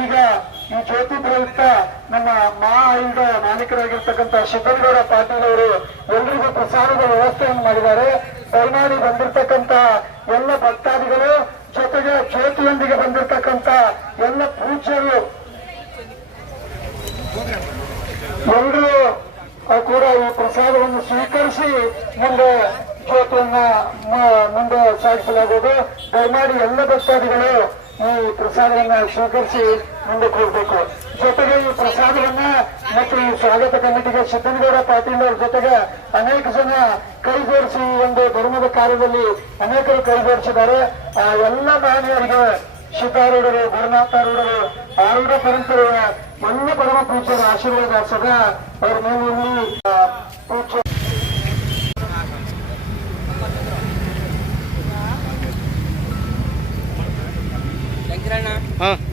ಈಗ ಈ ಜ್ಯೋತಿ ಪ್ರಯುಕ್ತ ನಮ್ಮ ಆಯುಧ ನಾಯಕರಾಗಿರ್ತಕ್ಕಂಥ ಸಿದ್ದನಗೌಡ ಪಾಟೀಲ್ ಅವರು ಎಲ್ರಿಗೂ ಪ್ರಸಾದದ ವ್ಯವಸ್ಥೆಯನ್ನು ಮಾಡಿದ್ದಾರೆ. ದಯಮಾಡಿ ಬಂದಿರತಕ್ಕಂತ ಎಲ್ಲ ಭಕ್ತಾದಿಗಳು ಜೊತೆಗೆ ಜ್ಯೋತಿಯೊಂದಿಗೆ ಬಂದಿರತಕ್ಕಂತ ಎಲ್ಲ ಪೂಜ್ಯರು ಎಲ್ಲರೂ ಕೂಡ ಈ ಪ್ರಸಾದವನ್ನು ಸ್ವೀಕರಿಸಿ ಮುಂದೆ ಜ್ಯೋತಿಯನ್ನ ಮುಂದೆ ಸಾಗಿಸಲಾಗುವುದು. ದಯಮಾಡಿ ಎಲ್ಲ ಭಕ್ತಾದಿಗಳು ಈ ಪ್ರಸಾದವನ್ನ ಸ್ವೀಕರಿಸಿ ಮುಂದಕ್ಕೆ ಹೋಗ್ಬೇಕು. ಜೊತೆಗೆ ಈ ಪ್ರಸಾದವನ್ನ ಮತ್ತು ಈ ಸ್ವಾಗತ ಕಮಿಟಿಗೆ ಸಿದ್ದನಗೌಡ ಪಾಟೀಲ್ ಅವರ ಜೊತೆಗೆ ಅನೇಕ ಜನ ಕೈ ಜೋಡಿಸಿ ಒಂದು ಧರ್ಮದ ಕಾರ್ಯದಲ್ಲಿ ಅನೇಕರು ಕೈ ಜೋಡಿಸಿದ್ದಾರೆ. ಆ ಎಲ್ಲ ಮಹನೀಯರಿಗೆ ಸಿದ್ದಾರೂಢರು, ಗುರುನಾಥಾರೂಢರು, ಆರೂಢ ಪರಂಪರೆಯ ಎಲ್ಲ ಪರಮ ಪೂಜ್ಯರ ಆಶೀರ್ವಾದ ಸದಾ ಅವರ ಮೇಲೆ ಪೂಜ್ಯ हाँ